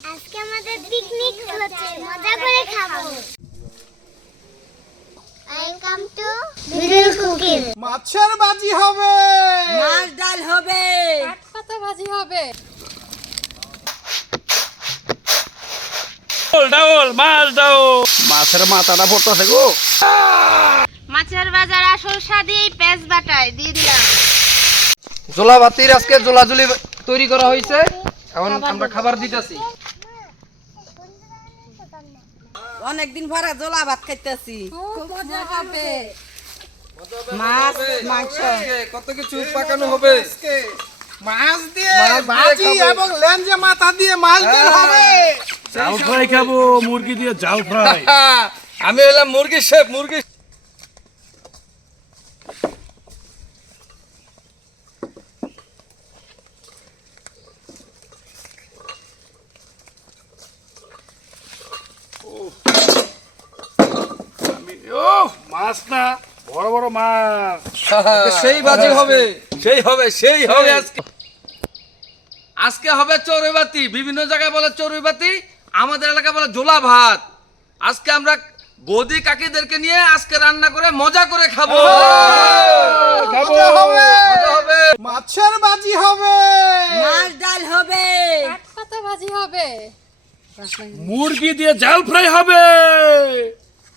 আজকে আমাদের পিকনিক হচ্ছে, মজা করে খাবো। Welcome to middle cooking. মাছের ভাজি হবে, মাছ ডাল হবে, কাঠ পাতা ভাজি হবে, ডাউল মাছ ডাউল, মাছের মাথাটা পড়তেছে গো। মাছের বাজার আসল স্বাদই পেঁয়াজ বাটায় দিয়ে দিলাম। জোলা ভাতির আজকে জোলাজুলি তৈরি করা হয়েছে, এখন আমরা খাবার দিতেছি। অনেকদিন পরে জোলা ভাত খাইতেছি। খুব মজা হবে। মাছ মাংস কত কিছু পাকানো হবে, মাছ দিয়ে মাছ দিয়ে ভাজি খাবো। এবং লেঞ্জে মাথা দিয়ে মাছ দিয়ে হবে। জাল ফ্রাই খাবো, মুরগি দিয়ে জাল ফ্রাই। আমি হলাম মুরগি শেফ, মুরগি। ও মাছ না, বড় বড় মাছ। সেই ভাজি হবে, সেই হবে আজকে। আজকে হবে চড়ুইবাতি, বিভিন্ন জায়গায় বলে চড়ুইবাতি, আমাদের এলাকায় বলে জোলা ভাত। আজকে আমরা বৌদি কাকিদেরকে নিয়ে আজকে রান্না করে মজা করে খাবো। খাবো। মজা হবে, মজা হবে। মাছের ভাজি হবে, মাছ ডাল হবে, কাঠ পাতা ভাজি হবে, মুরগি দিয়ে জাল ফ্রাই হবে।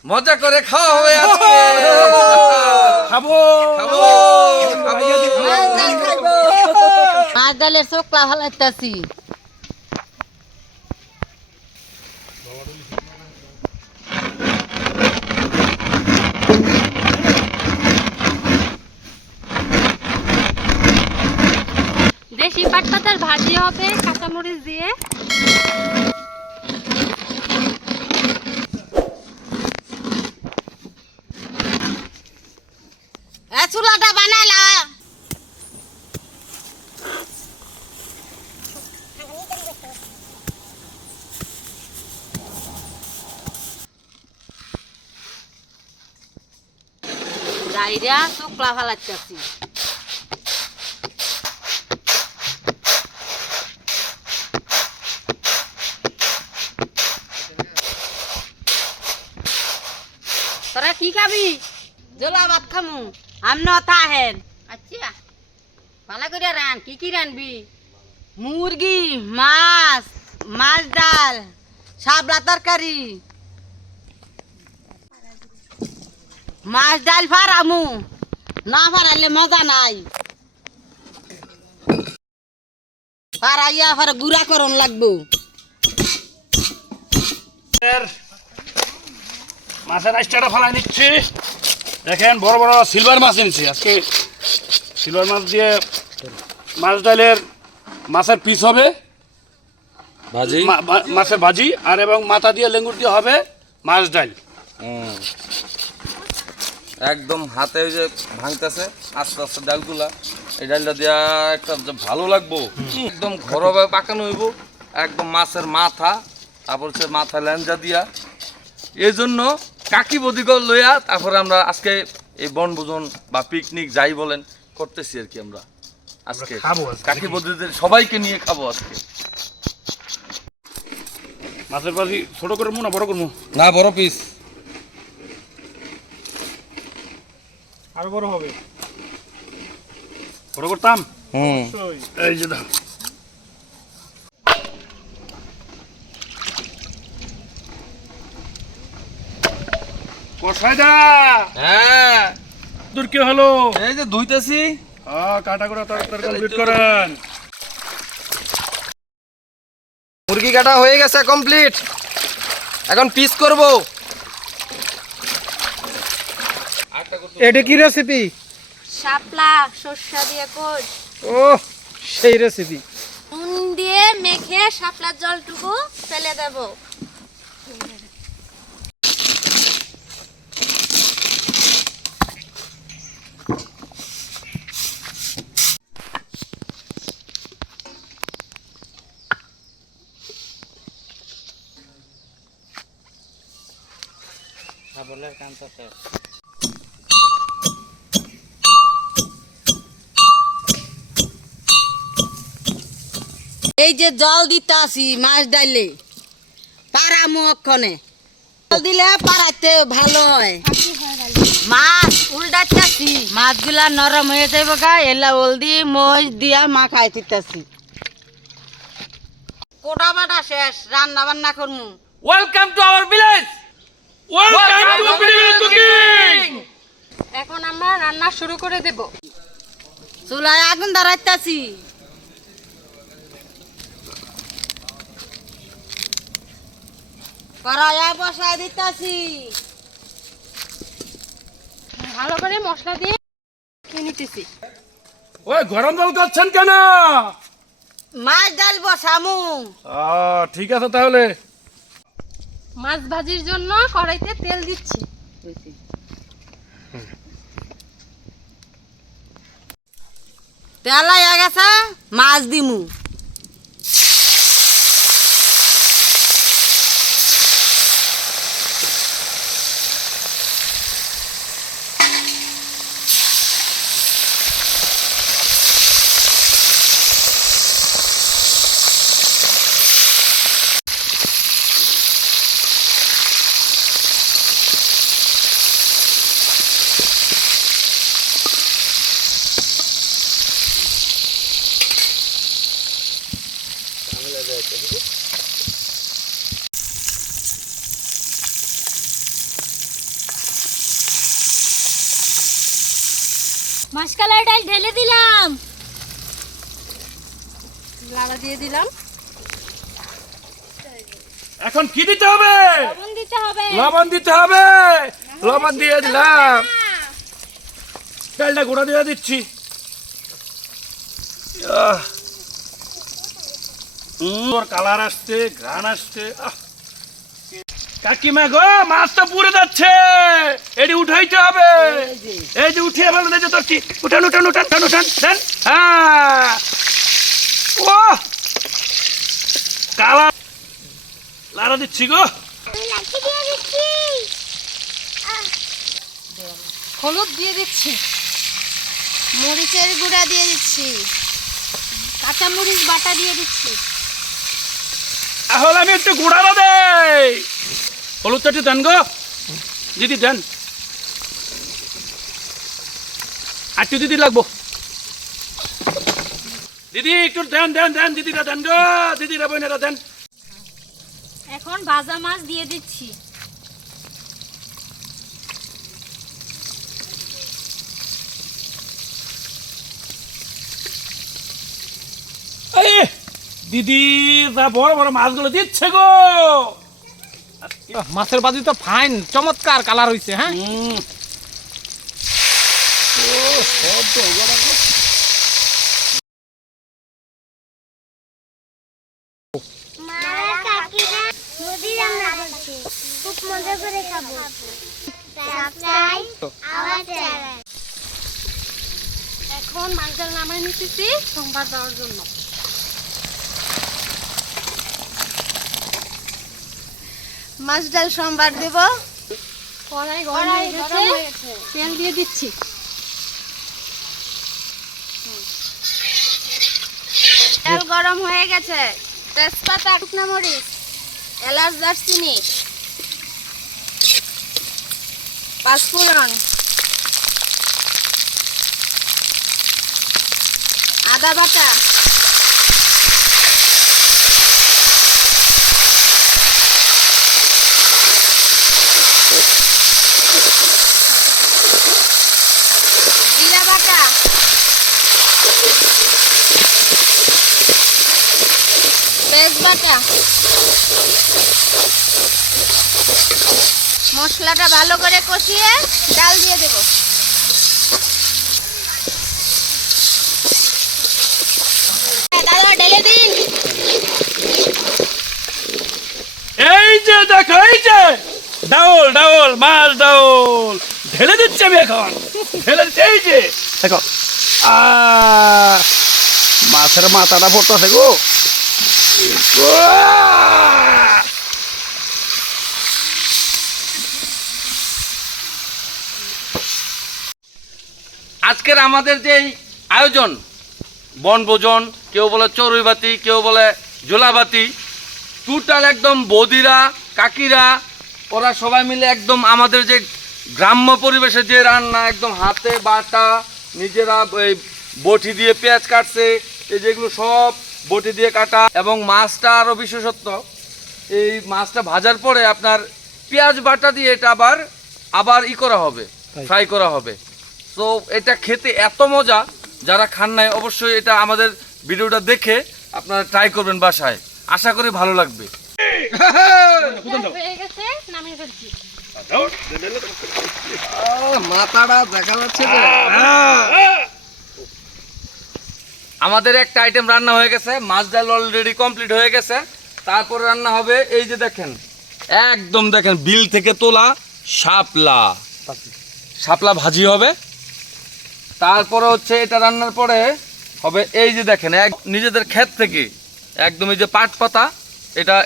মজা করে খাওয়া হবে আজকে। খাবো। খাবো, খাবো। মাছ ডাল খাইবো। মাছ ডালের চোখলা ফালাইতাছি। দেশি পাট পাতার ভাজি হবে কাঁচামরিচ দিয়ে। চুলাটা বানাইলা। ডাইরা চোখলা ফালাইতাছি। তোরা কি খাবি? জোলা ভাত খামু। আমন তাহেন। আচ্ছা ভালো করে রান। কি কি রানবি? মুরগি, মাছ, মাছ ডাল, শাপলা তরকারি, মাছ ডাল ফারামু। না ফারাইলে মজা নাই। ফারাইয়া ফারা গুড়া করন লাগবো। মাছের আইসটা ফালাই নিচ্ছি। দেখেন বড় বড় সিলভার মাছ এনেছি আজকে। সিলভার মাছ দিয়ে মাছ ডালের মাছের পিস হবে, ভাজি। মাছের ভাজি, আর এবং মাথা দিয়ে লেঙ্গুর দিয়ে হবে মাছ ডাল। একদম হাতে ওই যে ভাঙতেছে আস্তে আস্তে ডালগুলা, এই ডালটা দিয়া একটা যে ভালো লাগবো। একদম ঘরোয়া পাকানো হইব, একদম মাছের মাথা, তারপর হচ্ছে মাথা ল্যাঞ্জা দিয়া। এই জন্য কাকি বদিকে লইয়া তারপরে আমরা আজকে এই বনভোজন বা পিকনিক যাই বলেন করতেছি আর কি। আমরা আজকে খাবো আজকে। কাকি বদিদের সবাইকে নিয়ে খাবো আজকে। মাছের ভাজি ছোট করবো না বড় করবো? না, বড় পিস। আরো বড় হবে, বড় করতাম। এই যে দাও। কষাই দা হ্যাঁ, তোর কি হলো? এই যে ধুইতেছি। কাটা করে তরকারি কমপ্লিট করেন। মুরগি কাটা হয়ে গেছে কমপ্লিট, এখন পিস করব। এটা কি রেসিপি? শাপলা সর্ষা দিয়ে কোষ ও সেই রেসিপি। নুন দিয়ে মেখে শাপলার জলটুকু ফেলে দেব। এই যে জল দিতে আসি মাছ ডাইলে পাড়া মুখনে জল দিলে পাড়াতে ভালো হয়। মাছ উল্টাচ্ছি মাছগুলা নরম হয়ে যাবে গা এলা হলদি মরিচ দিয়া মাখাই দিতেছি। কোটা বাটা শেষ রান্না বান্না করমু। Welcome to our village, welcome to village cooking. এখন আমরা রান্না শুরু করে দেব। চুলায় আগুন ধরাইতাছি। কড়াইয়া বসাই দিতাছি। ভালো করে মশলা দিয়ে খেয়ে নিতেছি। ওই গরম জল করছেন কেন? মাছ ডাল বসামু। ঠিক আছে তাহলে। মাছ ভাজির জন্য কড়াইতে তেল দিচ্ছি। তেল হয়ে গেছে মাছ দিমু। মাসকালাই ডাল ঢেলে দিলাম, লাড়া দিয়ে দিলাম। এখন কি দিতে হবে? লবণ দিতে হবে। লবণ দিতে হবে। লবণ দিয়ে দিলাম। ডালটা গুঁড়া দিয়ে দিচ্ছি। কালার আসছে, ঘ্রাণ আসছে। কাকিমা গো, মাছটা পুড়ে যাচ্ছে, এটি উঠাইতে হবে। এই যে উঠিয়ে ফেলেন, এই যে তোর কি উঠান উঠান উঠান উঠান উঠান দেন। হ্যাঁ, ও কালার লাড়া দিচ্ছি গো। লাঠি দিয়ে দিচ্ছি। হলুদ দিয়ে দিচ্ছি, মরিচের গুঁড়া দিয়ে দিচ্ছি। কাঁচা মরিচ বাটা দিয়ে দিচ্ছি। তাহলে আমি একটু গুঁড়ানো দেই। হলুদটা একটু দেন গো দিদি, দেন। আর একটু দিদি লাগবো। দিদি একটু দেন দেন দেন, দিদিরা দেন গো, দিদিরা বোনেরা দেন। এখন ভাজা মাছ দিয়ে দিচ্ছি। এই দিদি যা বড় বড় মাছগুলো দিচ্ছে গো। মাছের বাজি তো ফাইন, চমৎকার কালার হইছে। হ্যাঁ, মারা কাকিরা নদী রান্না করছে, খুব মজা করে খাবো। Subscribe our channel. এখন মাছ ডাল নামাই নিতেছি সোমবার দেওয়ার জন্য। মাছ ডাল সোমবার দেব। কড়াই গরম হয়ে গেছে, তেল দিয়ে দিচ্ছি। তেল গরম হয়ে গেছে। তেজপাতা, শুকনো মরিচ, এলাচ, দারচিনি, পাঁচফোড়ন, আদা বাটা, জিরা বাটা, পেঁয়াজ বাটা। মশলাটা ভালো করে কষিয়ে ডাল দিয়ে দেব। দাদা ঢেলে দিন। এই যে দেখো, এই যে ডাউল ডাউল মাছ ডাউল ঢেলে দিচ্ছি আমি এখন। ঢেলে দিচ্ছি, এই যে দেখো। মাছের মাথাটা পড়তেছে গো। আজকের আমাদের যে আয়োজন, বনভোজন, কেউ বলে চড়ুইবাতি, কেউ বলে জোলাবাতি। টোটাল একদম বৌদিরা কাকিরা ওরা সবাই মিলে একদম আমাদের যে গ্রাম্য পরিবেশে যে রান্না, একদম হাতে বাটা, নিজেরা এই বটি দিয়ে পেঁয়াজ কাটছে, এই যেগুলো সব বটি দিয়ে কাটা। এবং মাছটা আরও বিশেষত্ব, এই মাছটা ভাজার পরে আপনার পেঁয়াজ বাটা দিয়ে এটা আবার করা হবে, ফ্রাই করা হবে। তো এটা খেতে এত মজা, যারা খান নাই অবশ্যই এটা আমাদের ভিডিওটা দেখে আপনারা ট্রাই করবেন বাসায়, আশা করি ভালো লাগবে। হয়ে গেছে, নামিয়ে ফেলছি। মাথাটা দেখা যাচ্ছে যে আমাদের একটা আইটেম রান্না হয়ে গেছে, মাছ ডাল অলরেডি কমপ্লিট হয়ে গেছে। তারপরে রান্না হবে এই যে দেখেন, একদম দেখেন বিল থেকে তোলা শাপলা ভাজি হবে। তারপরে হচ্ছে এটা রান্নার পরে হবে এই যে দেখেন নিজেদের ক্ষেত থেকে একদম এই যে পাট পাতা,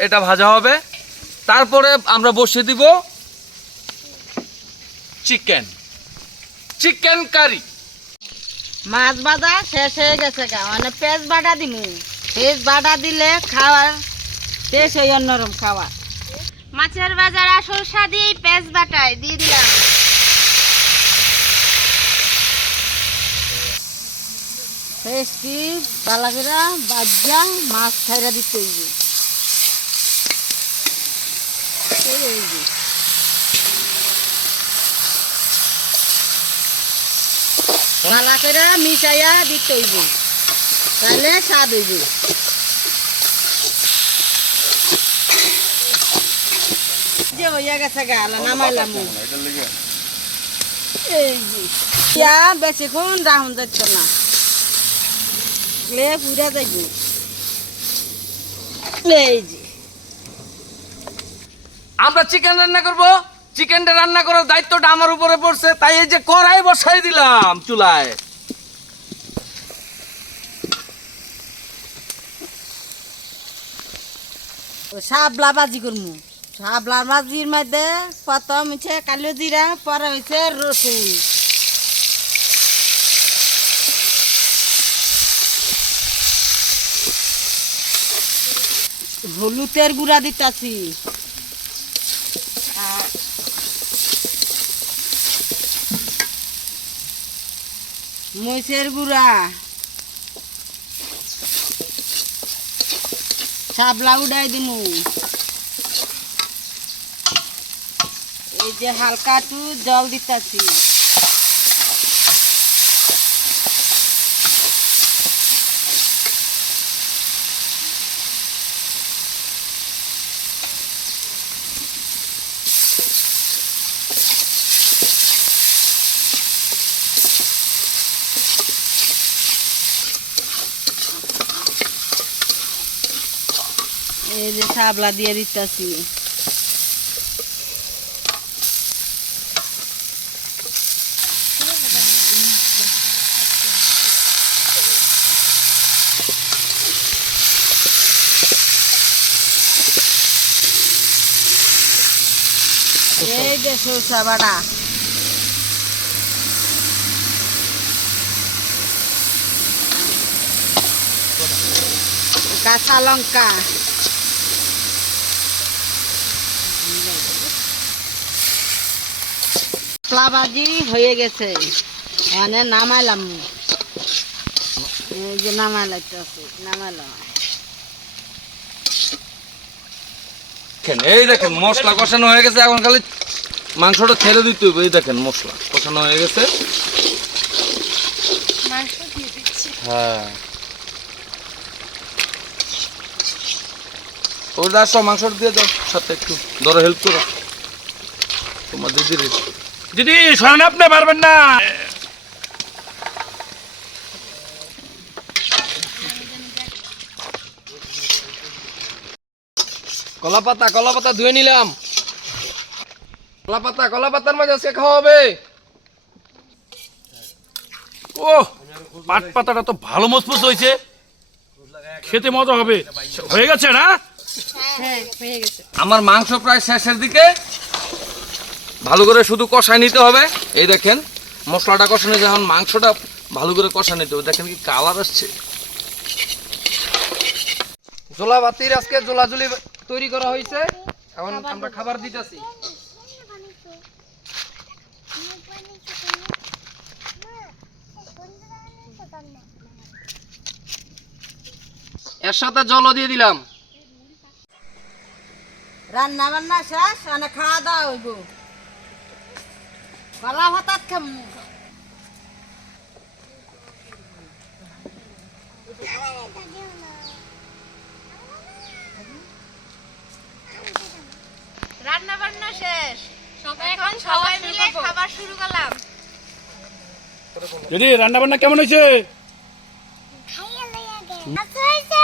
এটা ভাজা হবে। তারপরে আমরা বসিয়ে দিব চিকেন কারি। মাছ ভাজা শেষ হয়ে গেছে গা, মানে পেঁয়াজ বাটা দিমু। পেঁয়াজ বাটা দিলে খাওয়ার শেষ হয়ে অন্যরকম খাওয়া। মাছের বাজার আসল স্বাদই এই পেঁয়াজ বাটায় দিয়ে দিলাম। পেঁয়াজটি ভালো করে বাজা মাছ খাইরা দিতে হইবে। এই যে ভালো করে মিশাইয়া দিতে হইবে, তাহলে স্বাদ হইবে। যে হইয়া গেছে গালা নামাইলাম। এই যে ইয়া বেশিক্ষণ রাহুন যাচ্ছ না, লে পুরা যাইব। এই যে আমরা চিকেন রান্না করব। চিকেনটা রান্না করার দায়িত্বটা আমার উপরে পড়ছে, তাই এই যে কড়াই বসাই দিলাম চুলায়। শাপলা ভাজি করমু। শাপলা ভাজির মধ্যে প্রথম হচ্ছে কালো জিরা, পরে হচ্ছে রসুন, হলুদের গুঁড়া দিতাছি, আর মরিচের গুঁড়া, শাপলা উড়াই দিমু। এই যে হালকা একটু জল দিতাছি। এই যে শাপলা দিয়ে দিতাছি। এই যে সরষা বাটা, কাঁচা লঙ্কা, শাপলা ভাজি হয়ে গেছে, মানে নামাইলাম। এই যে নামাইলাম। এই দেখেন মশলা কষানো হয়ে গেছে, এখন খালি মাংসটা ছেড়ে দিতে হবে। এই দেখেন মশলা কষানো হয়ে গেছে। হ্যাঁ ওটা আসো, মাংসটা দিয়ে দাও সাথে, একটু ধরো হেল্প করো তোমার দিদির। দিদি শোনেন, আপনি পারবেন না। কলা পাতা ধুয়ে নিলাম। কলা পাতার মাঝে আজকে খাওয়া হবে। ও পাট পাতাটা তো ভালো মজবুত হয়েছে, খেতে মজা হবে। হয়ে গেছে না? হ্যাঁ হয়ে গেছে। আমার মাংস প্রায় শেষের দিকে, ভালো করে শুধু কষায় নিতে হবে। এই দেখেন মশলাটা কষানো, যখন মাংসটা ভালো করে কষা নিতে হবে। দেখেন কি কালার আসছে, জোলা বাতির আজকে জোলাজুলি তৈরি করা হয়েছে, এখন আমরা খাবার দিতেছি। এর সাথে জলও দিয়ে দিলাম। রান্না বান্না শেষ, মানে খাওয়া দাওয়া হইব। কলা ভাত খামু। রান্না বান্না শেষ, এখন সবাই মিলে খাবার শুরু করলাম। যদি রান্না বান্না কেমন হয়েছে? আচ্ছা